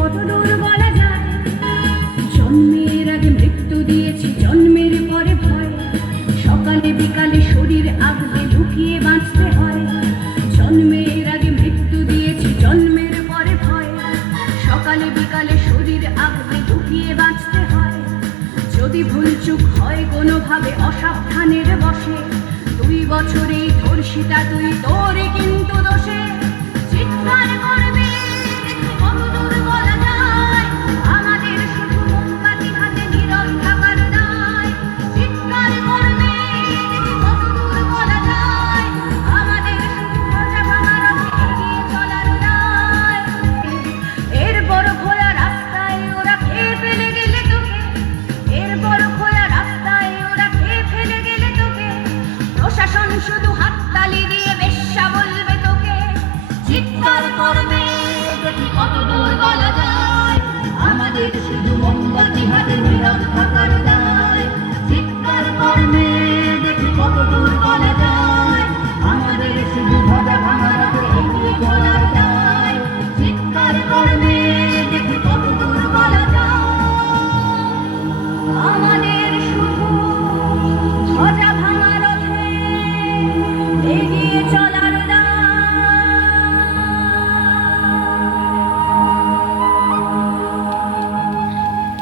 কত দূর বলা যায়। জন্মের আগে মৃত্যু দিয়েছি, জন্মের পরে ভয়। সকালে বিকালে শরীর আগলে লুকিয়ে বাঁচতে হয়। জন্মের আগে মৃত্যু দিয়েছি, জন্মের পরে ভয়। সকালে বিকালে শরীর আগলে লুকিয়ে বাঁচতে হয়। যদি ভুলচুক হয় কোনোভাবে অসাবধানের বসে, 2 বছরেই ধর্ষিতা তুই, তোরে কিন্তু দোষে চিৎকার করবে। কত দূর বলা যায়, আমাদের শুধু মোমবাতি হাতে নীরব থাকার দায়। চিৎকার করবে, কত দূর বলা যায়, আমাদের শুধু খোঁজা ভাঙা রথে এগিয়ে চলার দায়। এরপর খোলা রাস্তায় ওরা খেয়ে ফেলে গেলে তোকে, এরপর খোলা রাস্তায় ওরা খেয়ে ফেলে গেলে তোকে। প্রশাসন শুধু